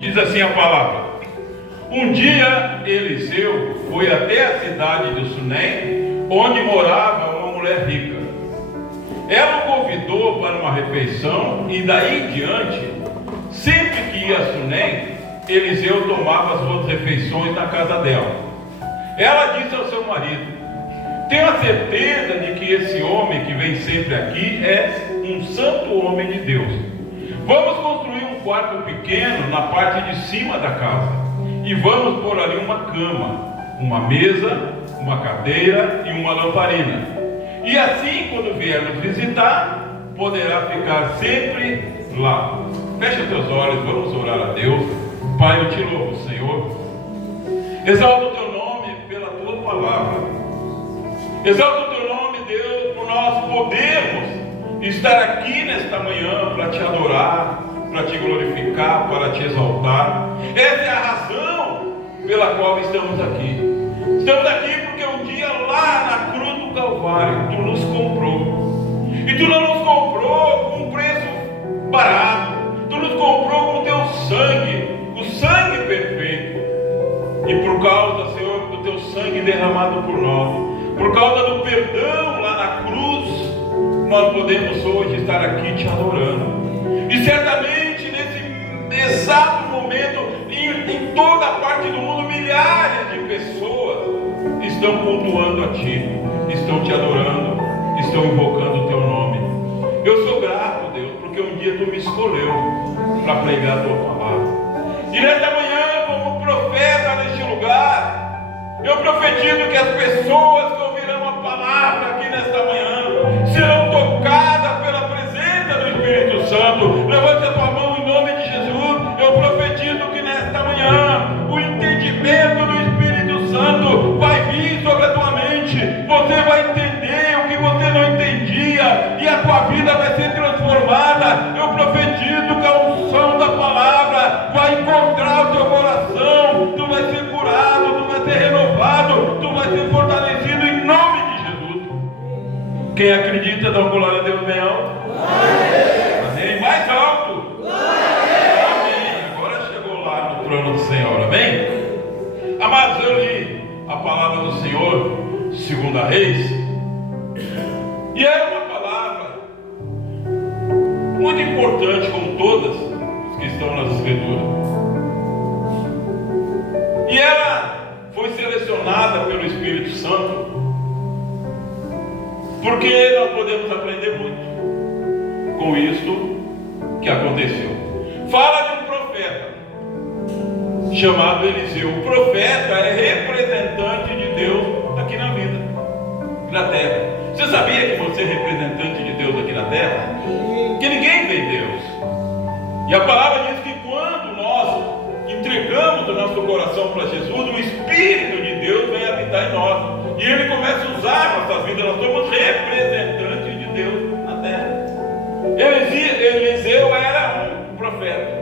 Diz assim a palavra: um dia Eliseu foi até a cidade de Sunem, onde morava uma mulher rica. Ela o convidou para uma refeição e daí em diante, sempre que ia a Sunem, Eliseu tomava as suas refeições na casa dela. Ela disse ao seu marido: tenho a certeza de que esse homem que vem sempre aqui é um santo homem de Deus. Vamos construir um quarto pequeno na parte de cima da casa e vamos pôr ali uma cama, uma mesa, uma cadeira e uma lamparina. E assim, quando vier nos visitar, poderá ficar sempre lá. Fecha teus olhos, vamos orar a Deus. Pai, eu te louvo, Senhor. Exalta o teu nome pela tua palavra. Exalta o teu nome, Deus, por nós podermos estar aqui nesta manhã para te adorar, para te glorificar, para te exaltar. Essa é a razão pela qual estamos aqui. Estamos aqui porque um dia lá na cruz do Calvário tu nos comprou. E tu não nos comprou com um preço barato. Tu nos comprou com o teu sangue, o sangue perfeito. E por causa, Senhor, do teu sangue derramado por nós, por causa do perdão lá na cruz, nós podemos hoje estar aqui te adorando. E certamente nesse exato momento, em toda a parte do mundo, milhares de pessoas estão cultuando a ti, estão te adorando, estão invocando o teu nome. Eu sou grato, Deus, porque um dia tu me escolheu para pregar a tua palavra. E nesta manhã, como profeta neste lugar, eu profetizo que as pessoas que ouvirão a palavra aqui nesta manhã serão tocadas pela presença do Espírito Santo. Levante a tua mão em nome de Jesus. Eu profetizo que nesta manhã o entendimento do Espírito Santo vai vir sobre a tua mente. Você vai entender o que você não entendia e a tua vida vai ser transformada. Eu profetizo que a unção da palavra vai encontrar o teu coração. Tu vai ser curado, tu vai ser renovado, tu vai ser fortalecido em nome de Jesus. Quem acredita, dá uma glória a Deus bem alto. Amém. Mais alto. Amém. Agora chegou lá no trono do Senhor. Amém. Amados, eu li a palavra do Senhor, 2 Reis, e era uma palavra muito importante, como todas os que estão nas Escrituras. E ela foi selecionada pelo Espírito Santo, porque nós podemos aprender muito com isso que aconteceu. Fala de um profeta chamado Eliseu. O profeta é representante de Deus aqui na vida, na terra. Você sabia que você é representante de Deus aqui na terra? Que ninguém vê Deus. E a palavra diz que quando nós entregamos o nosso coração para Jesus, o Espírito de Deus vem habitar em nós. E Ele começa a usar nossas vidas. Nós somos representantes de Deus na terra. Eliseu era um profeta.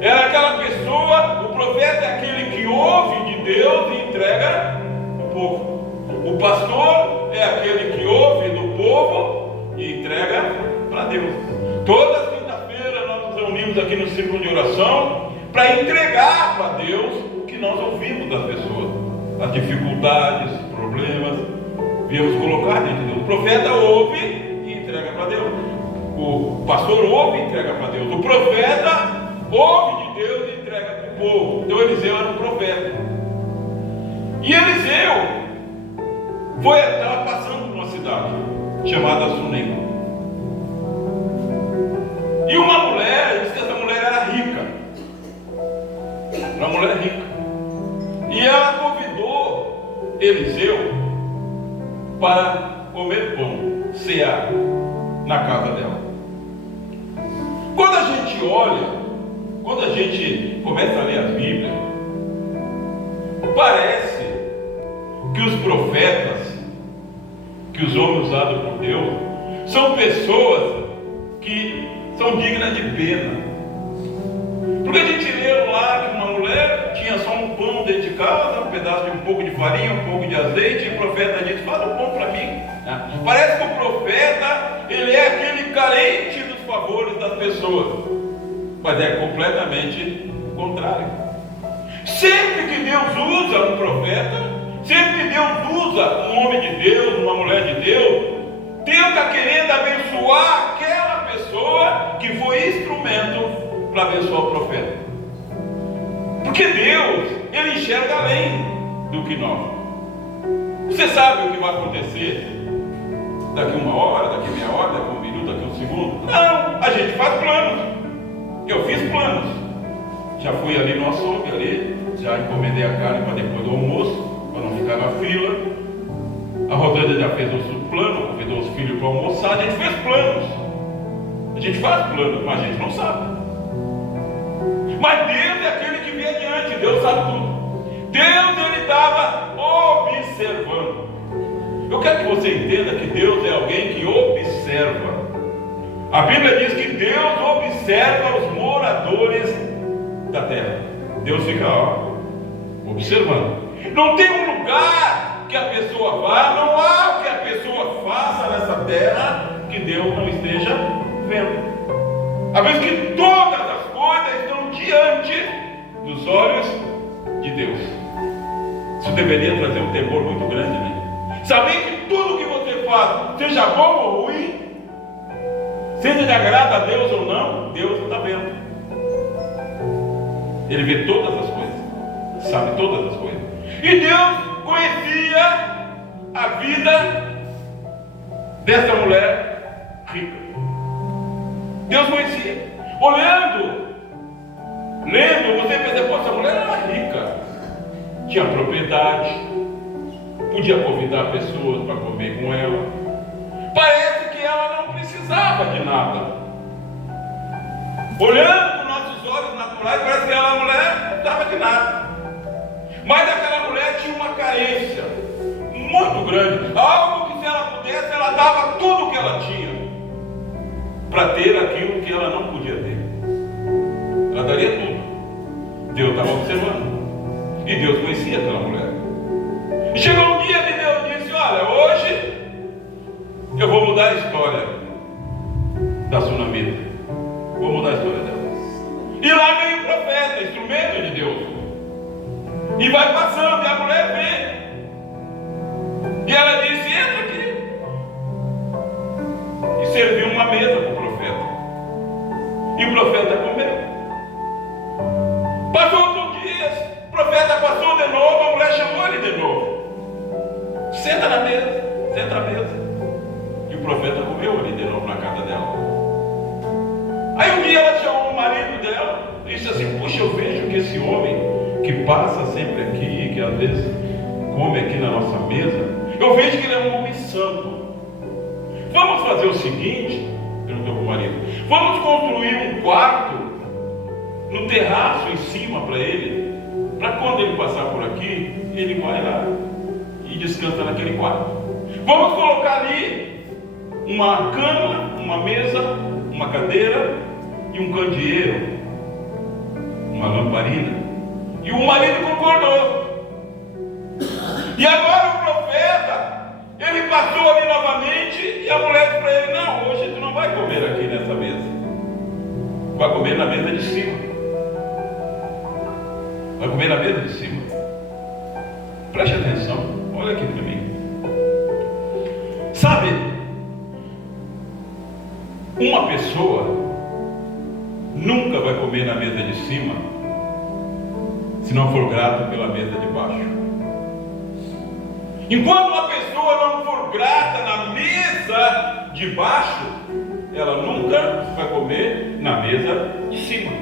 Era aquela pessoa, o profeta é aquele que ouve de Deus e entrega o povo. O pastor é aquele que ouve do povo e entrega para Deus. Toda quinta-feira nós nos reunimos aqui no círculo de oração para entregar para Deus o que nós ouvimos das pessoas, as dificuldades, problemas, viemos colocar diante de Deus. O profeta ouve e entrega para Deus. O pastor ouve e entrega para Deus. O profeta ouve de Deus e entrega para o povo. Então Eliseu era um profeta. E Eliseu estava passando por uma cidade chamada Sunem. E uma mulher, disse que essa mulher era rica. Uma mulher rica. E ela convidou Eliseu para comer pão, cear na casa dela. Quando a gente olha, quando a gente começa a ler as Bíblias, parece que os profetas, que os homens usados por Deus, são pessoas que são dignas de pena. Porque a gente leu lá que uma mulher tinha só um pão dentro de casa, um pedaço de um pouco de farinha, um pouco de azeite, e o profeta disse: faz um pão para mim. Parece que o profeta, ele é aquele carente dos favores das pessoas, mas é completamente o contrário. Sempre que Deus usa um profeta, sempre que Deus usa um homem de Deus, uma mulher de Deus, Deus está querendo abençoar aquela pessoa que foi instrumento para abençoar o profeta. Porque Deus, Ele enxerga além do que nós. Você sabe o que vai acontecer daqui uma hora, daqui meia hora, daqui um minuto, daqui um segundo? Não, a gente faz planos. Eu fiz planos. Já fui ali no açougue, ali, já encomendei a carne para depois do almoço, para não ficar na fila. A Rosângela já fez o plano, convidou os filhos para almoçar. A gente fez planos. A gente faz planos, mas a gente não sabe. Mas Deus é aquele que vem adiante, Deus sabe tudo. Deus, Ele estava observando. Eu quero que você entenda que Deus é alguém que observa. A Bíblia diz que Deus observa os moradores da terra. Deus fica observando. Não tem um lugar que a pessoa vá, não há o que a pessoa faça nessa terra que Deus não esteja vendo. A vez que todas as coisas estão diante dos olhos de Deus. Isso deveria trazer um temor muito grande, né? Saber que tudo que você faz, seja bom ou ruim, seja de agrado a Deus ou não, Deus está vendo. Ele vê todas as coisas, sabe todas as coisas. E Deus conhecia a vida dessa mulher rica. Deus conhecia. Olhando, lendo, você pensa, pô, essa mulher era rica, tinha propriedade, podia convidar pessoas para comer com ela. Parece que ela não precisava de nada. Olhando com nossos olhos naturais, parece que aquela mulher não precisava de nada. Mas aquela mulher tinha uma carência muito grande. Algo que se ela pudesse, ela dava tudo o que ela tinha para ter aquilo que ela não podia ter. Ela daria tudo. Deus estava observando. E Deus conhecia aquela mulher. E chegou um dia que Deus disse, olha, hoje eu vou mudar a história da Sunamita. Vou mudar a história dela. E lá vem o profeta, instrumento de Deus. E vai passando, e a mulher vê. E ela disse, entra aqui. E serviu uma mesa para o profeta. E o profeta comeu. Passou outros dias, o profeta passou de novo, a mulher chamou ele de novo. Senta na mesa, senta na mesa. E o profeta comeu ali de novo na casa dela. Aí um dia ela chamou o marido dela e disse assim, puxa, eu vejo que esse homem que passa sempre aqui, que às vezes come aqui na nossa mesa, eu vejo que ele é um homem santo. Vamos fazer o seguinte, perguntou para o marido, vamos construir um quarto no terraço em cima para ele, para quando ele passar por aqui, ele vai lá e descansa naquele quarto. Vamos colocar ali uma cama, uma mesa, uma cadeira e um candeeiro, uma lamparina. E o marido concordou. E agora o profeta, ele passou ali novamente e a mulher disse para ele, não, hoje tu não vai comer aqui nessa mesa, vai comer na mesa de cima. Vai comer na mesa de cima. Preste atenção, olha aqui para mim. Sabe, uma pessoa nunca vai comer na mesa de cima se não for grata pela mesa de baixo. Enquanto uma pessoa não for grata na mesa de baixo, ela nunca vai comer na mesa de cima.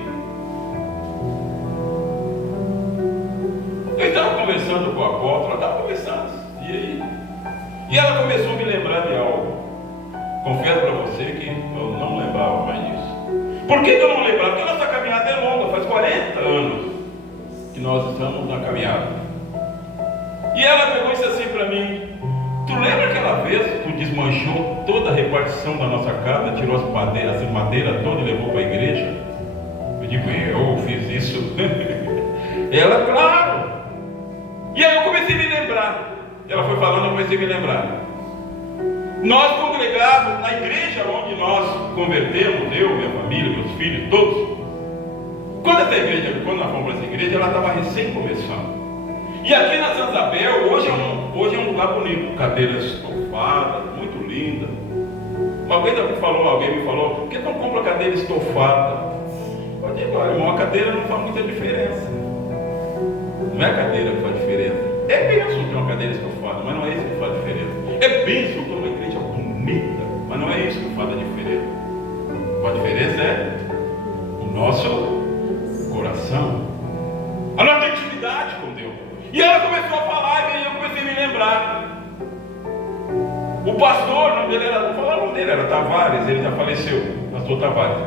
Eu estava conversando com a apóstola, ela estava conversando, e aí? E ela começou a me lembrar de algo. Confesso para você que eu não lembrava mais disso. Por que eu não lembrava? Porque a nossa caminhada é longa, faz 40 anos que nós estamos na caminhada. E ela pegou e disse assim para mim, tu lembra aquela vez que tu desmanchou toda a repartição da nossa casa, tirou as madeiras todas e levou para a igreja? Eu digo, eu fiz isso? Ela, claro. E aí eu comecei a me lembrar. Ela foi falando, eu comecei a me lembrar. Nós congregávamos na igreja onde nós convertemos, eu, minha família, meus filhos, todos. Quando nós fomos para essa igreja, ela estava recém começando. E aqui na Santa Isabel, hoje é um lugar bonito, cadeiras estofadas, muito linda. Alguém me falou, por que não compra cadeira estofada? Eu digo, olha, irmão, a cadeira não faz muita diferença. Não é a cadeira que faz diferença. É bênção ter uma cadeira estofada, mas não é isso que faz diferença. É bênção ter uma igreja bonita, mas não é isso que faz a diferença. A diferença é o nosso coração, a nossa intimidade com Deus. E ela começou a falar e eu comecei a me lembrar. O pastor, o nome dele era, vou falar o nome dele, era Tavares, ele já faleceu, pastor Tavares.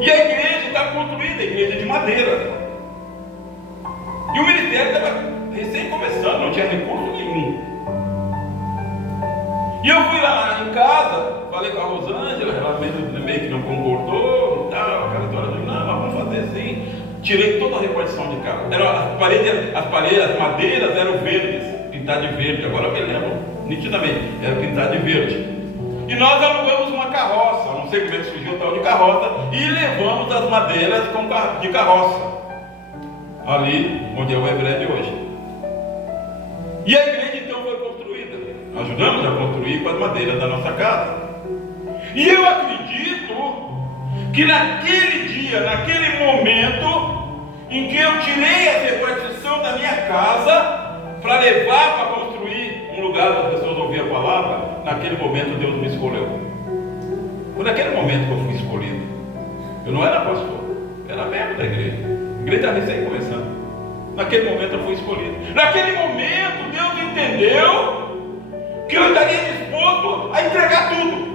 E a igreja está construída, a igreja de madeira. E o ministério estava recém começando, não tinha recurso nenhum. E eu fui lá em casa, falei com a Rosângela, ela meio que não concordou e tal, aquela história de não, mas vamos fazer assim. Tirei toda a repartição de casa. As paredes, as madeiras eram verdes, pintadas de verde, agora eu me lembro nitidamente, era pintado de verde. E nós alugamos uma carroça, não sei como é que surgiu o tal de carroça, e levamos as madeiras de carroça, ali onde é o Everett de hoje. E a igreja então foi construída. Ajudamos a construir com as madeiras da nossa casa. E eu acredito que naquele dia, naquele momento, em que eu tirei a repartição da minha casa para levar para construir um lugar para as pessoas ouvir a palavra, naquele momento Deus me escolheu. Foi naquele momento que eu fui escolhido. Eu não era pastor, era membro da igreja. A igreja estava recém começando. Naquele momento eu fui escolhido. Naquele momento Deus entendeu que eu estaria disposto a entregar tudo.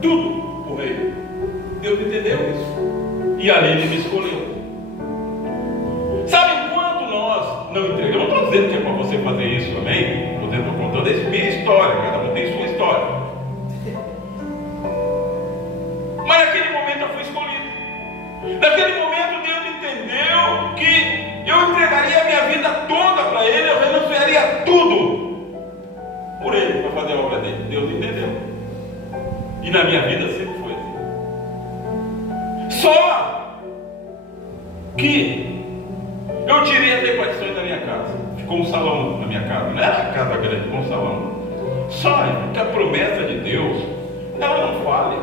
Tudo o rei. Deus entendeu isso. E ali ele me escolheu. Sabe enquanto nós não entregamos? Eu não estou dizendo que é para você fazer isso, amém? Estou contando a minha história, cada um tem sua história. Mas naquele momento eu fui escolhido. Naquele momento Deus entendeu que eu entregaria a minha vida toda para Ele, eu renunciaria tudo por Ele, para fazer a obra dele. Deus entendeu. E na minha vida sempre foi assim. Só que eu tirei as repartições da minha casa. Ficou um salão na minha casa. Não era uma casa grande, ficou um salão. Só que a promessa de Deus, ela não falha.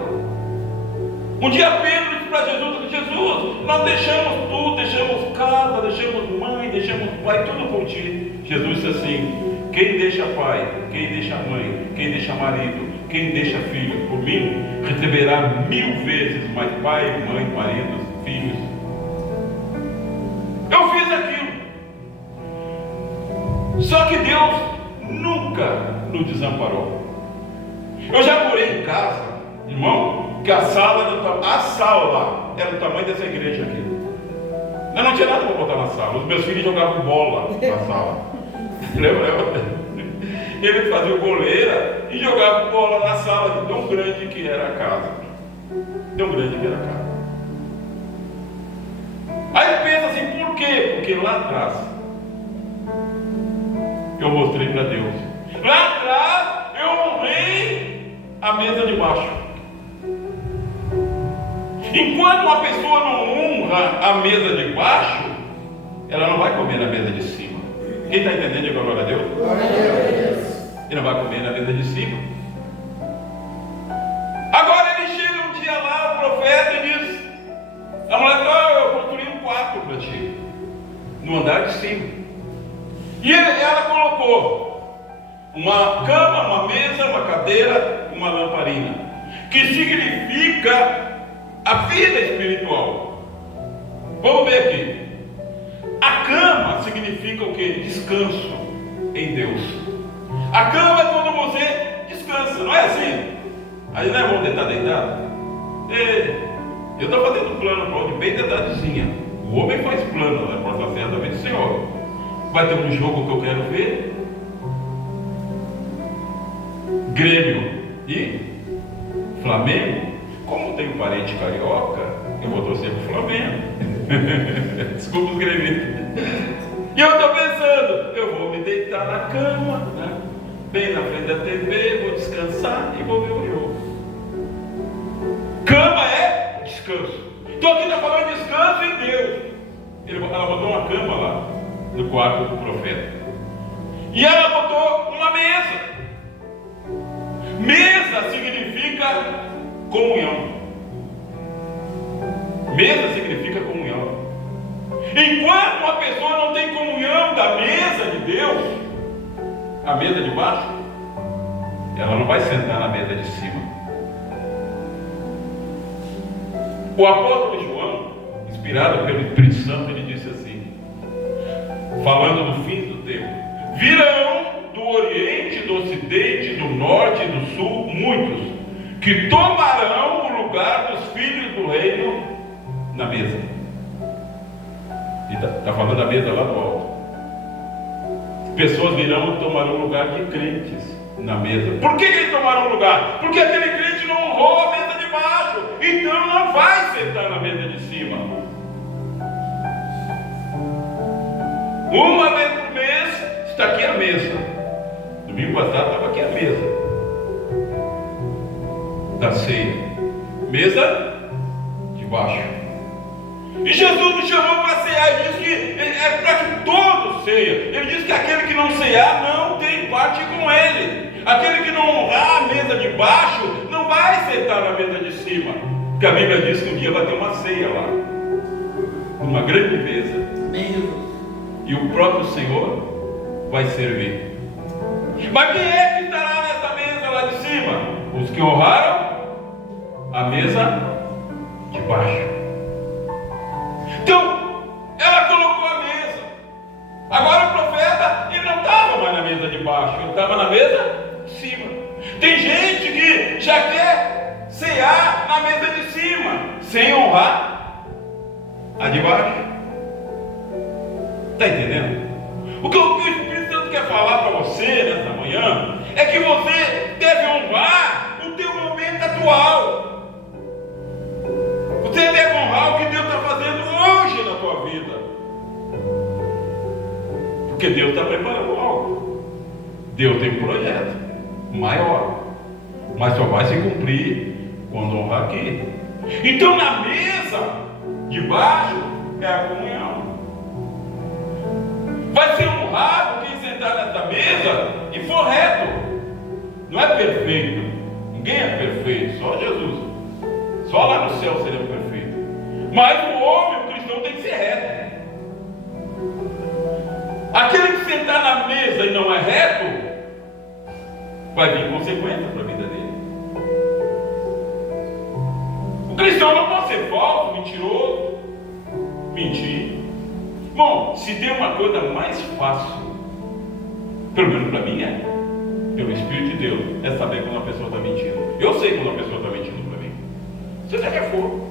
Um dia Pedro disse para Jesus, Jesus, nós deixamos tudo, deixamos casa, deixamos mãe, deixamos pai, tudo por ti. Jesus disse assim, quem deixa pai, quem deixa mãe, quem deixa marido, quem deixa filho por mim, receberá 1000 vezes mais pai, mãe, maridos, filhos. Eu fiz aquilo. Só que Deus nunca nos desamparou. Eu já morei em casa, irmão, que a sala lá era do tamanho dessa igreja aqui. Eu não tinha nada para botar na sala. Os meus filhos jogavam bola na sala. Lembra? Eles faziam goleira e jogavam bola na sala, de tão grande que era a casa. Tão grande que era a casa. Aí pensa assim, por quê? Porque lá atrás eu mostrei para Deus. Lá atrás eu honrei a mesa de baixo. Enquanto uma pessoa não honra a mesa de baixo, ela não vai comer na mesa de cima. Quem está entendendo? Diga glória a Deus. Glória a Deus. Ele não vai comer na mesa de cima. Agora ele chega um dia lá, o profeta, e diz: a mulher, eu construí um quarto para ti, no andar de cima. E ela colocou uma cama, uma mesa, uma cadeira, uma lamparina, que significa a vida espiritual. Vamos ver aqui. A cama significa o que? Descanso em Deus. A cama é quando você descansa, não é assim? Aí não é bom estar deitado? Eu estou fazendo plano para onde bem deitadinha. O homem faz plano, né? Porta certa vem do Senhor. Vai ter um jogo que eu quero ver. Grêmio e Flamengo. Como tenho parente carioca, eu vou torcer para o Flamengo. Desculpa os gremistas. E eu estou pensando, eu vou me deitar na cama, né? Bem na frente da TV, vou descansar e vou ver o jogo. Cama é descanso. descanso. Então aqui está falando de descanso em Deus. Ela botou uma cama lá no quarto do profeta. E ela botou uma mesa. Mesa significa comunhão. Mesa significa comunhão. Enquanto uma pessoa não tem comunhão da mesa de Deus, a mesa de baixo, ela não vai sentar na mesa de cima. O apóstolo João, inspirado pelo Espírito Santo, ele disse assim, falando do fim do tempo: virão do Oriente, do Ocidente, do Norte e do Sul muitos que tomarão o lugar dos filhos do reino na mesa. E está falando da mesa lá do alto. Pessoas virão e tomarão o lugar de crentes na mesa. Por que eles tomaram o lugar? Porque aquele crente não honrou a mesa de baixo, então não vai sentar na mesa de cima. Uma vez por mês está aqui a mesa. Domingo passado estava aqui a mesa da ceia, mesa de baixo. E Jesus nos chamou para cear. Ele disse que é para que todos ceia. Ele disse que aquele que não cear não tem parte com ele. Aquele que não honrar a mesa de baixo não vai sentar na mesa de cima. Porque a Bíblia diz que um dia vai ter uma ceia lá, uma grande mesa, e o próprio Senhor vai servir. Mas quem é que estará nessa mesa lá de cima? Os que honraram a mesa de baixo. Então, ela colocou a mesa. Agora o profeta, ele não estava mais na mesa de baixo, ele estava na mesa de cima. Tem gente que já quer cear na mesa de cima, sem honrar a de baixo. Está entendendo? O que o Espírito Santo quer falar para você nessa manhã é que você deve honrar o teu momento atual. Você deve honrar o que Deus está fazendo hoje na tua vida. Porque Deus está preparando algo. Deus tem um projeto maior, mas só vai se cumprir quando honrar aqui. Então na mesa de baixo é a comunhão. Vai ser honrado quem sentar nessa mesa e for reto. Não é perfeito. Ninguém é perfeito, só Jesus. Só lá no céu seria perfeito. Mas o homem, o cristão, tem que ser reto. Aquele que sentar na mesa e não é reto, vai vir consequência para a vida dele. O cristão não pode ser falso, mentiroso, mentir. Bom, se tem uma coisa mais fácil, pelo menos para mim é, pelo Espírito de Deus, é saber quando uma pessoa está mentindo. Eu sei quando uma pessoa está mentindo para mim. Seja que for.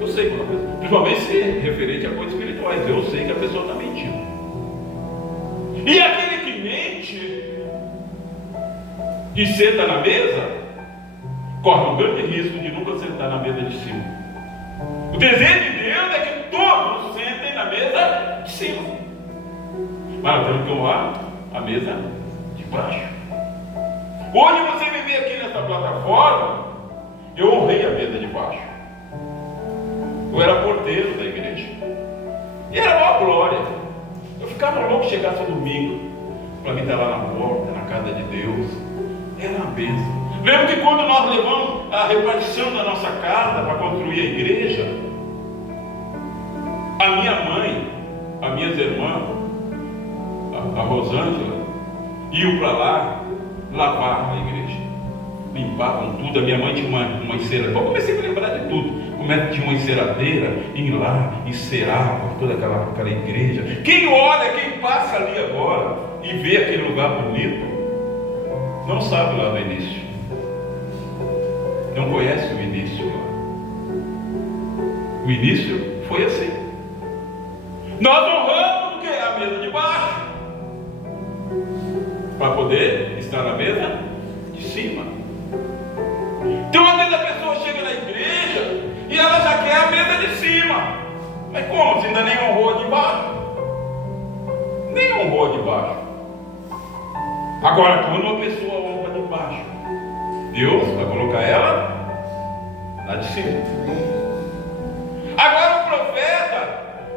Eu sei quando a pessoa, principalmente se referente a coisas espirituais, eu sei que a pessoa está mentindo. E aquele que mente e senta na mesa, corre um grande risco de nunca sentar na mesa de cima. O desejo de Deus é que todos sentem na mesa de cima, mas nós temos que honrar a mesa de baixo. Hoje você me vê aqui nessa plataforma, eu honrei a mesa de baixo. Eu era porteiro da igreja. E era uma glória. Eu ficava louco chegar só domingo, para mim estar lá na porta, na casa de Deus. Era uma bênção. Lembro que quando nós levamos a repartição da nossa casa para construir a igreja, a minha mãe, as minhas irmãs, a Rosângela, iam para lá lavar a igreja. Limpavam tudo. A minha mãe tinha uma enceradeira. Eu comecei a lembrar de tudo. Como é que tinha uma enceradeira, ia lá, encerava toda aquela igreja. Quem olha, quem passa ali agora e vê aquele lugar bonito, não sabe lá do início. Não conhece o início lá. O início foi assim. Nós honramos o que? A mesa de baixo, para poder estar na mesa de cima. Então às vezes a pessoa chega na igreja e ela já quer a mesa de cima. Mas como? Você ainda nem honrou a de baixo? Nem honrou a de baixo. Agora, quando uma pessoa honra a de baixo, Deus vai colocar ela lá de cima. Agora o profeta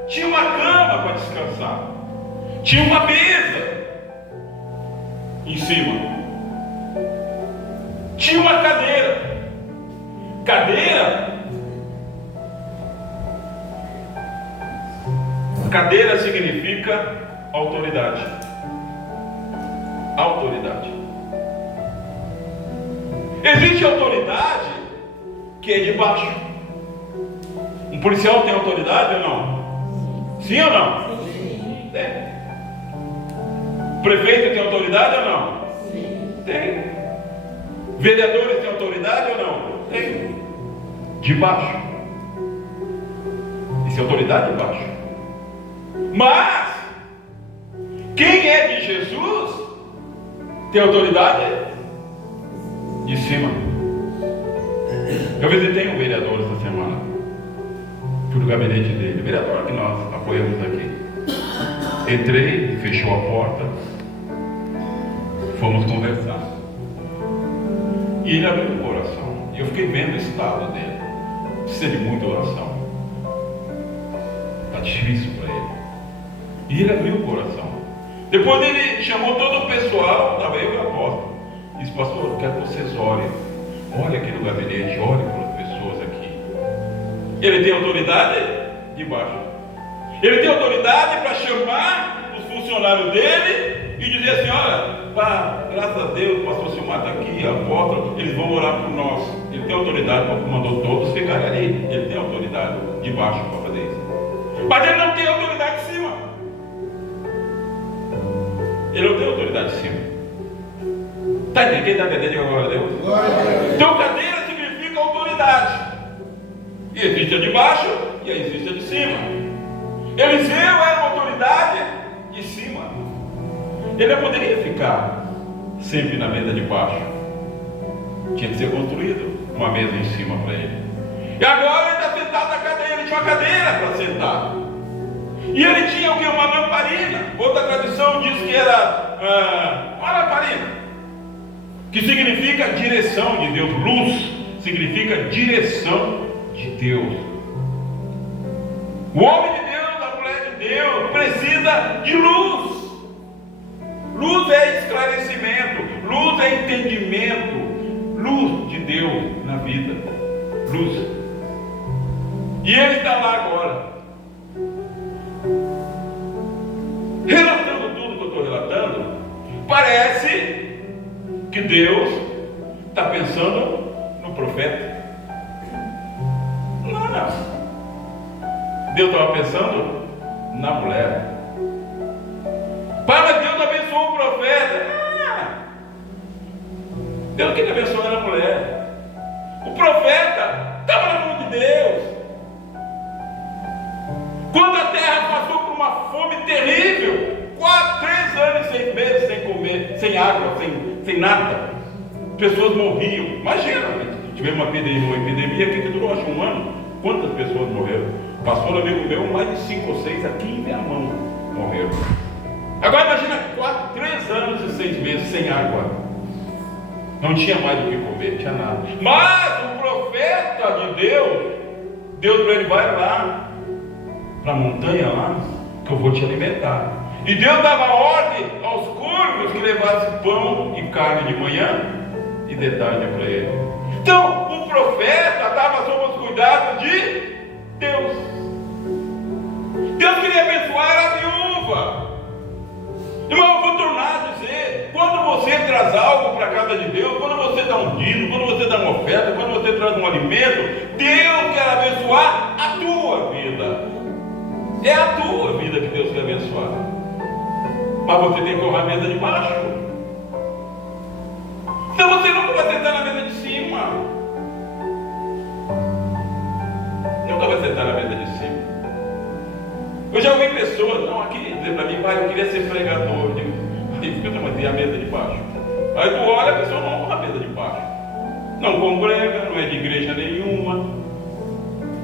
tinha uma cama para descansar, tinha uma mesa em cima, tinha uma cadeira. Cadeira significa autoridade. Autoridade. Existe autoridade que é de baixo. Um policial tem autoridade ou não? Sim ou não? Sim. Tem. O prefeito tem autoridade ou não? Sim. Tem. Vereadores têm autoridade ou não? Tem. De baixo. Isso é autoridade de baixo. Mas quem é de Jesus tem autoridade de cima. Eu visitei um vereador essa semana. Fui no gabinete dele, vereador que nós apoiamos aqui. Entrei, fechou a porta, fomos conversar. E ele abriu o coração. E eu fiquei vendo o estado dele. Precisa de muita oração. Está difícil para ele. E ele abriu o coração. Depois ele chamou todo o pessoal, estava eu e o apóstolo. Disse, pastor, eu quero que vocês orem. Olhe aqui no gabinete, olhe para as pessoas aqui. Ele tem autoridade de baixo. Ele tem autoridade para chamar os funcionários dele e dizer assim, olha, pá, graças a Deus, o pastor Silmar está aqui, a apóstolo, eles vão orar por nós. Ele tem autoridade, porque mandou todos ficarem ali. Ele tem autoridade de baixo para fazer isso. Mas ele não tem autoridade de cima. Ele não tem autoridade de cima. Está entendendo? Quem está entendendo agora a Deus? Então cadeira significa autoridade. E existe a de baixo e existe a de cima. Eliseu era uma autoridade de cima. Ele não poderia ficar sempre na mesa de baixo. Tinha que ser construído uma mesa em cima para ele. E agora ele está sentado na cadeira. Ele tinha uma cadeira para sentar. E ele tinha o que? Uma lamparina. Outra tradição diz que era uma lamparina, que significa direção de Deus. Luz significa direção de Deus. O homem de Deus, a mulher de Deus, precisa de luz. Luz é esclarecimento, luz é entendimento, luz de Deus na vida. Luz. E ele está lá agora. Relatando tudo que eu estou relatando, parece que Deus está pensando no profeta. Não. Deus estava pensando na mulher. Para Deus abençoou o profeta. Deus queria abençoar a mulher. O profeta estava na mão de Deus. Quando a terra passou por uma fome terrível, 3 anos e 6 meses sem comer, sem água, sem nada, pessoas morriam. Imagina, tivemos uma epidemia aqui que durou acho 1 ano. Quantas pessoas morreram? Pastor amigo meu, mais de 5 ou 6 aqui em Viamão morreram. Agora imagina 3 anos e 6 meses sem água. Não tinha mais o que comer, não tinha nada. Mas o profeta de Deus para ele, vai lá para a montanha lá, que eu vou te alimentar. E Deus dava ordem aos corvos que levassem pão e carne de manhã e de tarde para ele. Então o profeta estava sob os cuidados de Deus. Deus queria abençoar a viúva. Irmão, eu vou tornar a dizer, quando você traz algo para a casa de Deus, quando você dá um dízimo, quando você dá uma oferta, quando você traz um alimento, Deus quer abençoar a tua vida. É a tua vida que Deus quer abençoar. Mas você tem que honrar a mesa de baixo. Então você nunca vai sentar na mesa de cima. Nunca vai sentar na mesa de cima. Eu já ouvi pessoas, não, aqui, dizer para mim, pai, eu queria ser pregador. Eu digo, mas tem a mesa de baixo. Aí tu olha, a pessoa não honra a mesa de baixo. Não congrega, não é de igreja nenhuma,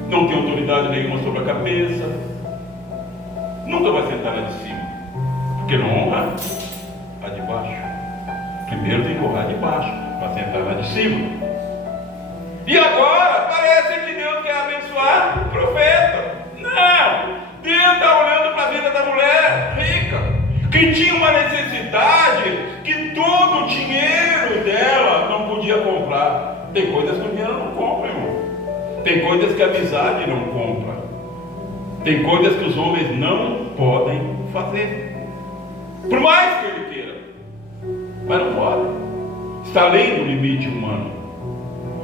não tem autoridade nenhuma sobre a cabeça. Nunca vai sentar na de cima, porque não honra a de baixo. Primeiro tem que honrar a de baixo, para sentar na de cima. E agora parece abençoar o profeta. Não! Deus está olhando para a vida da mulher rica, que tinha uma necessidade que todo o dinheiro dela não podia comprar. Tem coisas que o dinheiro não compra, irmão. Tem coisas que a amizade não compra. Tem coisas que os homens não podem fazer, por mais que ele queira, mas não pode. Está além do limite humano.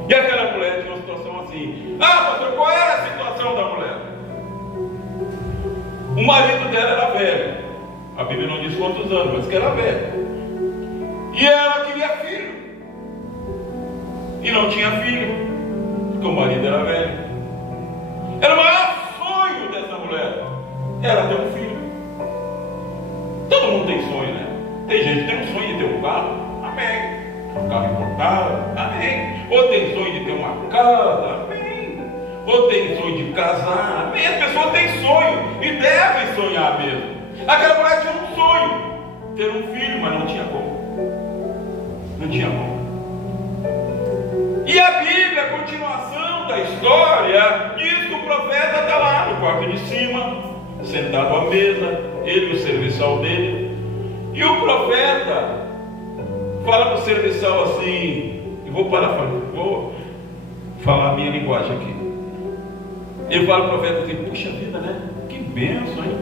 E aquela mulher tinha uma situação assim. Pastor, qual era a situação da mulher? O marido dela era velho. A Bíblia não diz quantos anos, mas que era velho. E ela queria filho. E não tinha filho, porque o marido era velho. Era o maior sonho dessa mulher. Era ter um filho. Todo mundo tem sonho, né? Tem gente que tem um sonho de ter um carro. Amém. Um carro importado. Amém. Ou tem sonho de ter uma casa. Amém. Ou tem sonho de casar. Amém. As pessoas têm sonho e devem sonhar mesmo. Aquela mulher tinha um sonho, ter um filho, mas não tinha como. Não tinha como. E a Bíblia, a continuação da história, diz que o profeta está lá no quarto de cima, sentado à mesa, ele e o serviçal dele. E o profeta fala para o serviçal assim, eu vou falar a minha linguagem aqui. Ele fala para o profeta assim, puxa vida, né? Que bênção, hein?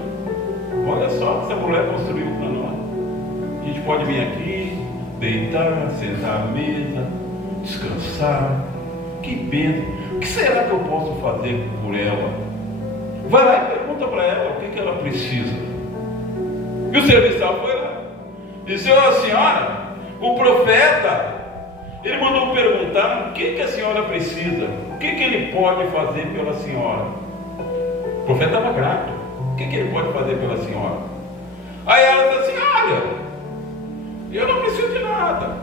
Olha só, essa mulher construiu para nós. A gente pode vir aqui, deitar, sentar à mesa, descansar. Que bênção. O que será que eu posso fazer por ela? Vai lá e pergunta para ela o que ela precisa. E o serviçal foi lá. Disse, ó senhora, o profeta, ele mandou perguntar o que a senhora precisa. O que ele pode fazer pela senhora? O profeta estava grato. O que ele pode fazer pela senhora? Aí ela disse assim, olha, eu não preciso de nada.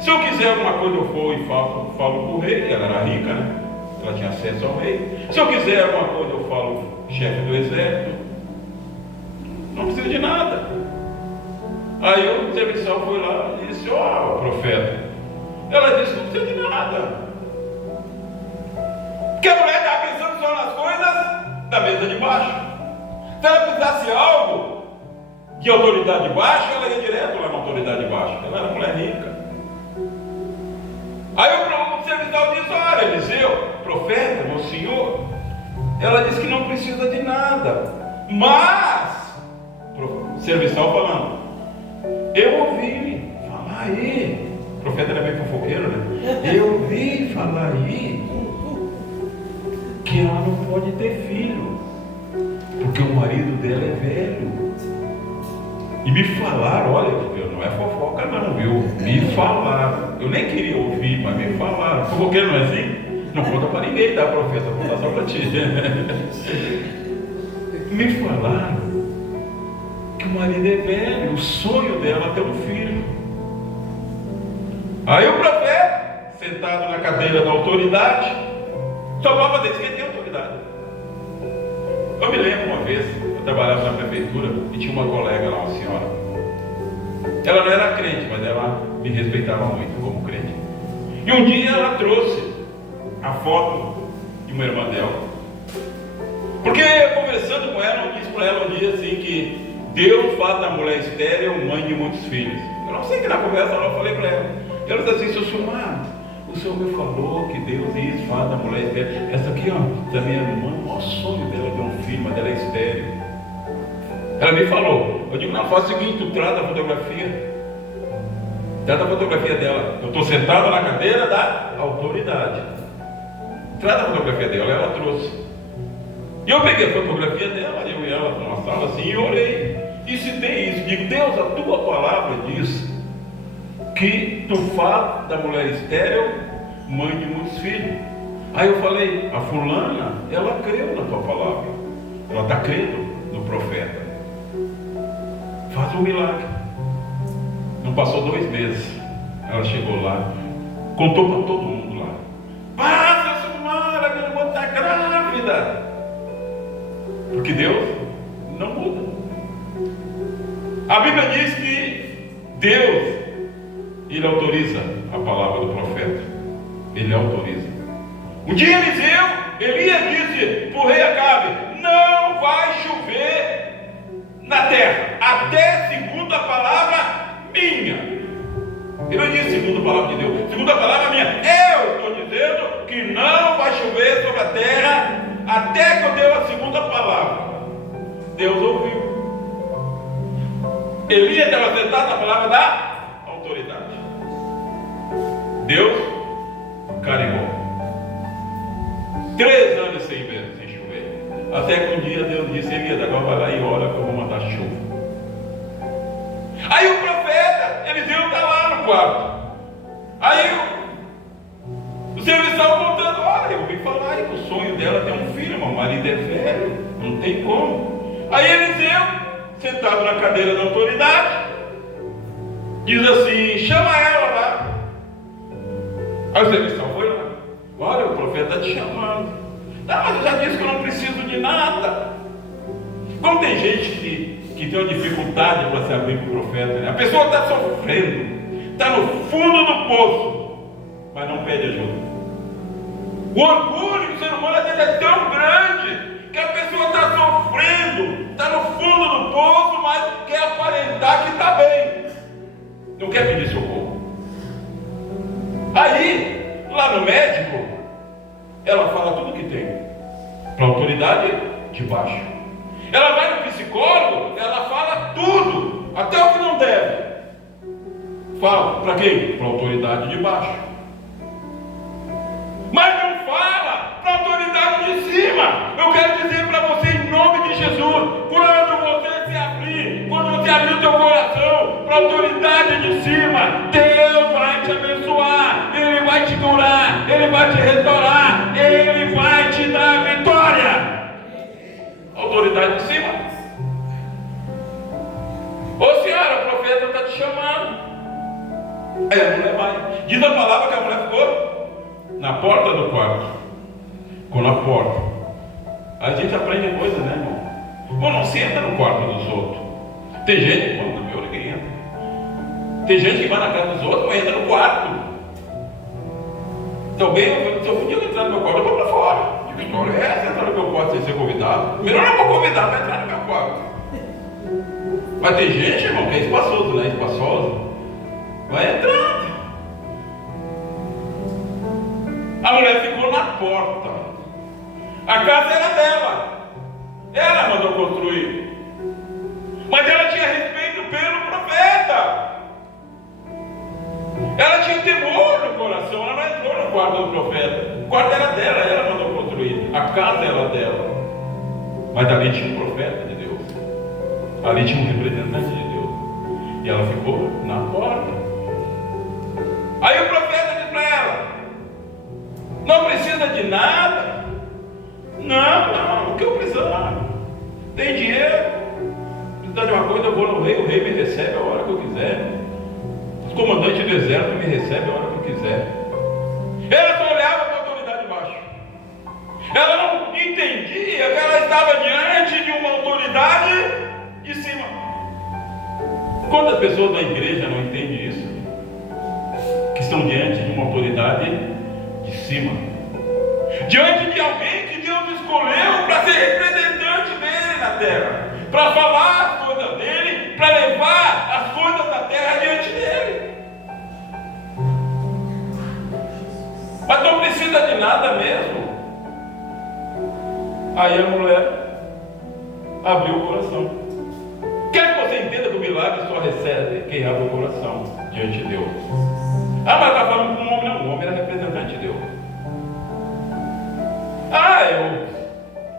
Se eu quiser alguma coisa, eu vou e falo para o rei. Ela era rica, né? Ela tinha acesso ao rei. Se eu quiser alguma coisa, eu falo para o chefe do exército. Não preciso de nada. Aí o serviçal foi lá e disse, ó, profeta. Ela disse, não precisa de nada. Porque a mulher estava pensando só nas coisas da mesa de baixo. Se ela precisasse algo de autoridade baixa, ela ia direto lá na autoridade baixa. Ela era mulher rica. Aí o serviçal disse, olha, Eliseu, profeta, meu senhor. Ela disse que não precisa de nada. Mas, o serviçal falando, eu ouvi falar aí. O profeta era bem fofoqueiro, né? Eu ouvi falar aí que ela não pode ter filho, porque o marido dela é velho. E me falaram, olha, não é fofoca não, viu? Me falaram. Eu nem queria ouvir, mas me falaram. Fofoqueiro não é assim? Não conta para ninguém, tá, profeta? Vou contar só para ti. Me falaram que o marido é velho, o sonho dela é ter um filho. Aí o profeta, sentado na cadeira da autoridade, tomava decisão. Quem tem autoridade? Eu me lembro uma vez, eu trabalhava na prefeitura e tinha uma colega lá, uma senhora. Ela não era crente, mas ela me respeitava muito como crente. E um dia ela trouxe a foto de uma irmã dela. Porque conversando com ela, eu disse para ela um dia assim que Deus faz da mulher estéril mãe de muitos filhos. Eu não sei que na conversa eu falei para ela. Ela disse assim, seu Silmar, o senhor me falou que Deus isso faz da mulher estéril. Essa aqui, ó, da minha irmã, o maior sonho dela de um filho, mas ela é estéril. Ela me falou, eu digo, não, faz o seguinte, tu trata a fotografia. Trata a fotografia dela. Eu estou sentado na cadeira da autoridade. Trata a fotografia dela, ela trouxe. E eu peguei a fotografia dela, eu e ela numa sala assim, e orei. E citei isso, digo, Deus, a tua palavra diz que tu faz da mulher estéril mãe de muitos filhos. Aí eu falei, a fulana, ela creu na tua palavra. Ela está crendo no profeta. Faz um milagre. Não passou 2 meses. Ela chegou lá, contou para todo mundo lá. Passa, Silmara, minha irmã está grávida. Porque Deus não muda. A Bíblia diz que Deus, Ele autoriza a palavra do profeta. Ele autoriza. Um dia Eliseu Elias disse para o rei Acabe: não vai chover na terra, até segundo a palavra minha. Ele não disse segundo a palavra de Deus, segundo a palavra minha. Eu estou dizendo que não vai chover sobre a terra até que eu dê a segunda palavra. Deus ouviu. Elias estava sentado na palavra da autoridade. Deus carimbou. 3 anos sem chover. Até que um dia Deus disse: Elias, agora vai lá e ora que eu vou mandar chuva. Aí o profeta Eliseu está lá no quarto. Aí o serviçal contando: olha, eu ouvi falar que o sonho dela tem um filho, meu marido é velho, não tem como. Aí Eliseu, sentado na cadeira da autoridade, diz assim: chama ela lá. Aí o serviçal foi lá: olha, o profeta está te chamando. Não, mas eu já disse que eu não preciso de nada. Como tem gente que tem uma dificuldade para se abrir para o profeta, né? A pessoa está sofrendo, está no fundo do poço, mas não pede ajuda. O orgulho do ser humano às vezes é tão grande que a pessoa está sofrendo, está no fundo do poço, mas quer aparentar que está bem, não quer pedir socorro. Aí, lá no médico, ela fala tudo que tem para a autoridade de baixo. Ela vai no psicólogo, ela fala tudo, até o que não deve. Fala para quem? Para a autoridade de baixo. Mas não fala para a autoridade de cima. Eu quero dizer para você, em nome de Jesus, quando você se abrir, quando você abrir o teu coração para a autoridade de cima, Deus vai te abençoar, Ele vai te curar, Ele vai te restaurar, Ele vai te dar vitória. Autoridade de cima. Ô senhora, o profeta está te chamando. Aí a mulher vai. Diz a palavra que a mulher ficou na porta do quarto. Ficou na porta. A gente aprende coisas, né, irmão? Irmão, não senta no quarto dos outros. Tem gente, irmão, na minha ninguém entra. Tem gente que vai na casa dos outros, mas entra no quarto. Também, se eu podia entrar no meu quarto, eu vou para fora. Que história é essa? Entrar no meu quarto sem ser convidado? Melhor não vou convidar para entrar no meu quarto. Mas tem gente, irmão, que é espaçoso, né? Espaçoso. Vai entrando. A mulher ficou na porta. A casa era dela. Ela mandou construir. Mas ela tinha respeito pelo profeta. Ela tinha temor no coração. Ela não entrou no quarto do profeta. O quarto era dela, ela mandou construir. A casa era dela. Mas ali tinha um profeta de Deus. Ali tinha um representante de Deus. E ela ficou na porta. Aí o profeta disse para ela: não precisa de nada. Não, o que eu precisar. Tem dinheiro. Precisa de uma coisa, eu vou no rei, o rei me recebe a hora que eu quiser. Os comandantes do exército me recebem a hora que eu quiser. Ela só olhava para a autoridade de baixo. Ela não entendia que ela estava diante de uma autoridade de cima. Quantas pessoas da igreja não entendem isso? Que estão diante de uma autoridade de cima, diante de alguém que Deus escolheu para ser representante dele na terra, para falar as coisas dele, para levar as coisas da terra diante dele. Mas não precisa de nada mesmo. Aí a mulher abriu o coração. Quer que você entenda que o milagre só recebe quem abre o coração diante de Deus. Ah, mas está falando com um homem, não. O homem era representante de Deus.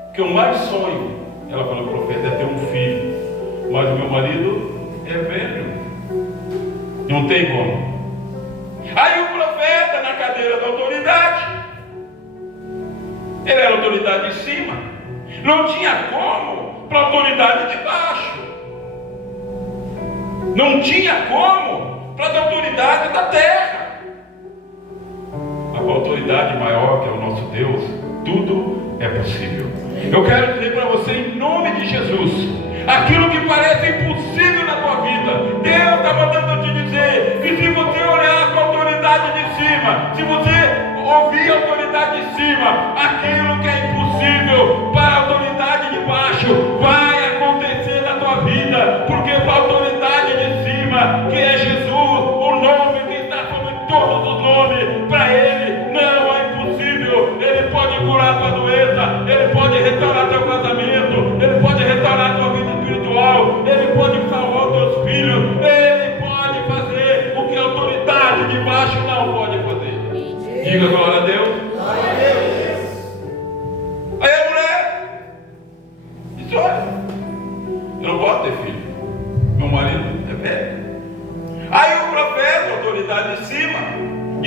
O que eu mais sonho, ela falou para o profeta, é ter um filho. Mas o meu marido é velho. Não tem como. Aí o profeta, na cadeira da autoridade, ele era a autoridade de cima. Não tinha como para a autoridade de baixo. Não tinha como para a autoridade da terra. A autoridade maior, que é o nosso Deus, tudo é possível. Eu quero dizer para você, em nome de Jesus, aquilo que parece impossível na tua vida, Deus está mandando eu te dizer que se você olhar com a autoridade de cima, se você ouvir a autoridade de cima, aquilo que é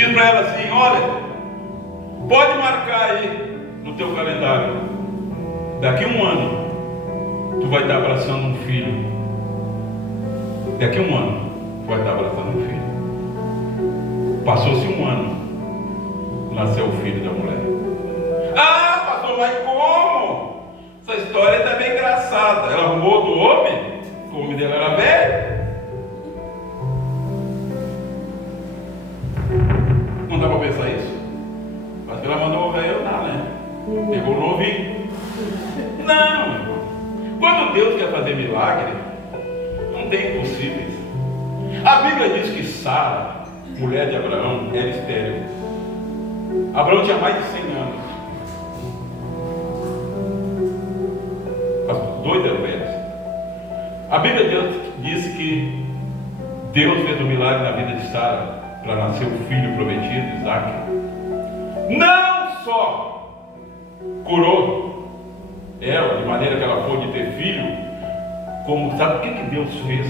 Diz para ela assim: olha, pode marcar aí no teu calendário, daqui a um ano tu vai estar abraçando um filho. Daqui a um ano tu vai estar abraçando um filho. Passou-se um ano, nasceu o filho da mulher. Ah, pastor, mas como? Essa história está bem engraçada. Ela arrumou outro homem, o homem dela era velho. Não dá para pensar isso? Mas ela mandou o velho andar, né? Pegou o novinho. Não, irmão. Quando Deus quer fazer milagre, não tem impossíveis. A Bíblia diz que Sara, mulher de Abraão, era estéril. Abraão tinha mais de 100 anos. Os dois eram velhos. A Bíblia diz que Deus fez um milagre na vida de Sara para nascer o filho prometido, Isaac. Não só curou ela de maneira que ela pôde ter filho, como sabe o que Deus fez?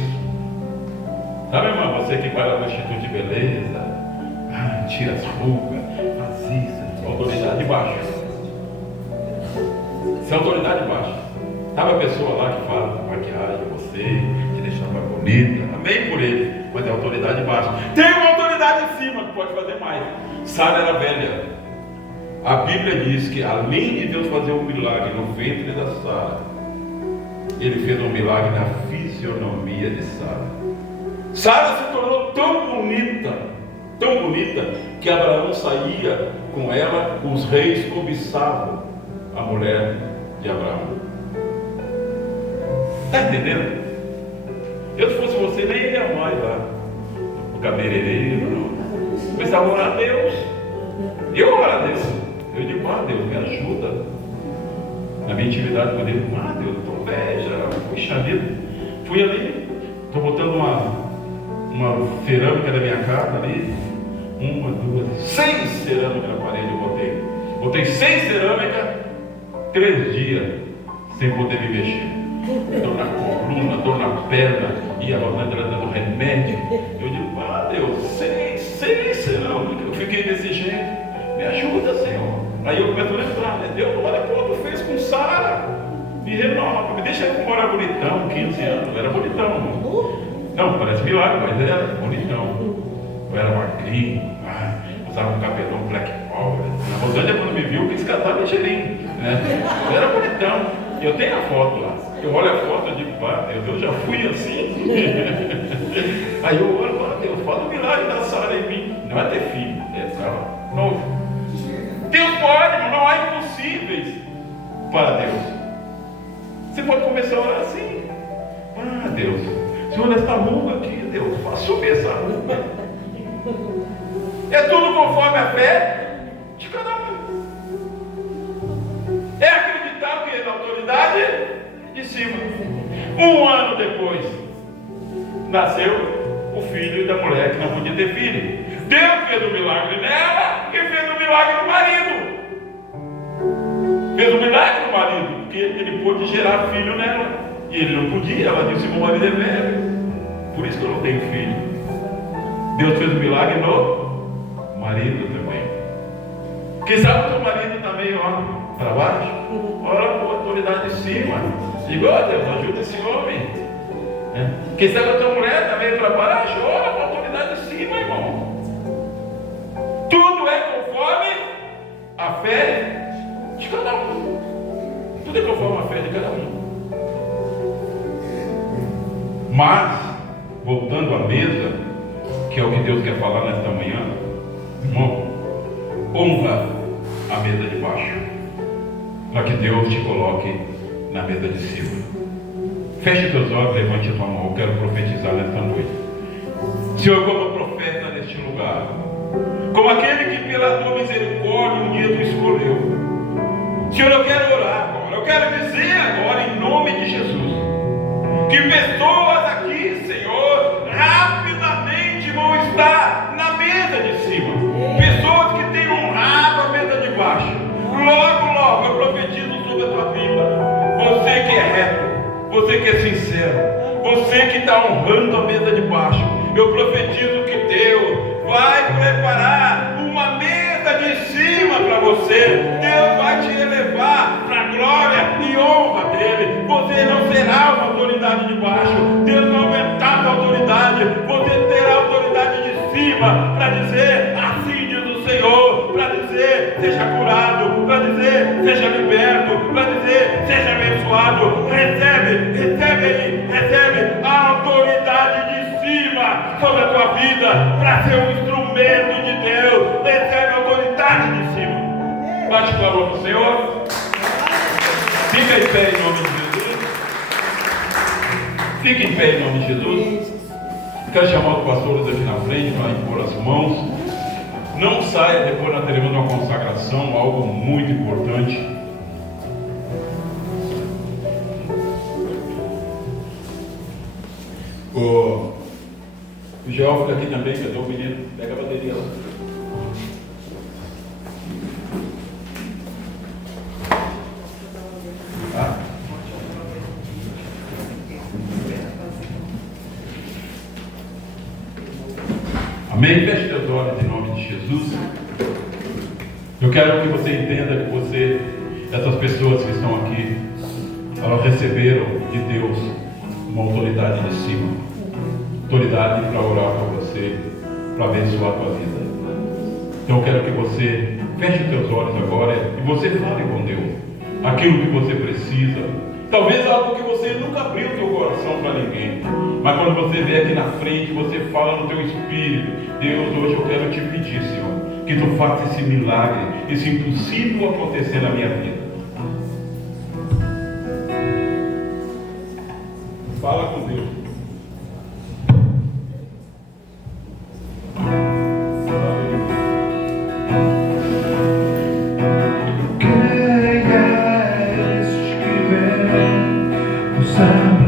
Sabe, irmã, você que vai lá no Instituto de Beleza, tira as rugas, faz isso, autoridade de baixo. Isso é autoridade de baixo. Sabe a pessoa lá que faz maquiagem, você, que deixa mais bonita, amém por ele, mas é autoridade de baixo. Tem uma autoridade em cima que pode fazer mais. Sara era velha. A Bíblia diz que além de Deus fazer um milagre no ventre da Sara, Ele fez um milagre na fisionomia de Sara. Sara se tornou tão bonita, que Abraão saía com ela, os reis cobiçavam a mulher de Abraão. Está entendendo? Eu, se fosse você, nem ia mais lá no cabeleireiro, não. Começava a orar a Deus. Eu oro a Deus. Eu digo: Deus, me ajuda na minha intimidade com Deus. Deus, eu estou velho já. Puxa vida. Fui ali, estou botando uma cerâmica da minha casa ali. 1, 2, 6 cerâmicas na parede eu botei. Botei 6 cerâmicas, 3 dias sem poder me mexer. Dor na coluna, dor na perna, ia rodando, dando remédio. Eu digo: Deus, 6 cerâmicas. Eu fiquei desse jeito. Me ajuda, Senhor. Aí eu começo a lembrar, né? Deus, olha como tu fez com Sara. Me renova, me deixa eu morar bonitão, 15 anos. Era bonitão. Não, parece milagre, mas era bonitão. Eu era magrinho, usava um cabelão black power. A Rosânia, quando me viu, quis casar ligeirinho, né? Eu era bonitão. Eu tenho a foto lá. Eu olho a foto e digo: eu já fui assim. Aí eu olho: Deus, fala o milagre da Sara em mim. Não é ter filho, é estar novo. Deus pode, não há impossíveis para Deus. Você pode começar a orar assim: Deus, Senhor, esta ruga aqui, Deus, faça subir essa ruga. É tudo conforme a fé de cada um. É acreditar que na autoridade de cima. 1 ano depois, nasceu o filho da mulher que não podia ter filho. Deus fez um milagre nela e fez um milagre no marido. Fez um milagre no marido, porque ele pôde gerar filho nela. E ele não podia, ela disse: meu marido é velho, por isso que eu não tenho filho. Deus fez um milagre no marido também. Quem sabe que o marido também olha para baixo, ora com a autoridade de cima. Digo: Deus, ajuda esse homem. Quem sabe a tua mulher também para baixo, ora com a autoridade de cima, irmão. Tudo é conforme a fé de cada um. Tudo é conforme a fé de cada um. Mas, voltando à mesa, que é o que Deus quer falar nesta manhã, irmão, honra a mesa de baixo, para que Deus te coloque na mesa de cima. Feche teus olhos, levante a tua mão. Eu quero profetizar nesta noite. Senhor, como profeta neste lugar, como aquele que pela tua misericórdia um dia tu escolheu. Senhor, eu quero orar agora. Eu quero dizer agora, em nome de Jesus, que pessoas aqui, Senhor, rapidamente vão estar na mesa de cima. Pessoas que têm honrado a mesa de baixo. Logo, logo, eu profetizo sobre a tua vida. Você que é reto, você que é sincero, você que está honrando a mesa de baixo, eu profetizo que Deus vai preparar uma mesa de cima para você. Deus vai te elevar para a glória e honra dele. Você não será uma autoridade de baixo. Deus não aumentar a autoridade. Você terá autoridade de cima para dizer: assim diz o Senhor, para dizer: seja curado, para dizer: seja liberto, para dizer: seja abençoado. Recebe a autoridade de cima sobre a tua vida para ser um instrumento de Deus. Recebe a autoridade de cima. Bate palma para o Senhor. Fica em pé em nome de Jesus. Fica em pé em nome de Jesus. Quero chamar os pastores aqui na frente para impor as mãos. Não saia, depois nós teremos uma consagração, algo muito importante. O Geófilo aqui também, cadê o menino? Pega a bateria lá. Tá? Amém? Feche teus olhos em nome de Jesus. Eu quero que você entenda que essas pessoas que estão aqui, elas receberam de Deus uma autoridade de cima. Autoridade para orar por você, para abençoar a tua vida. Então eu quero que você feche teus olhos agora e você fale com Deus aquilo que você precisa. Talvez algo que você nunca abriu o teu coração para ninguém, mas quando você vem aqui na frente, você fala no teu espírito: Deus, hoje eu quero te pedir, Senhor, que tu faça esse milagre, esse impossível acontecer na minha vida. Fala com Deus. Quem é este que vem do céu?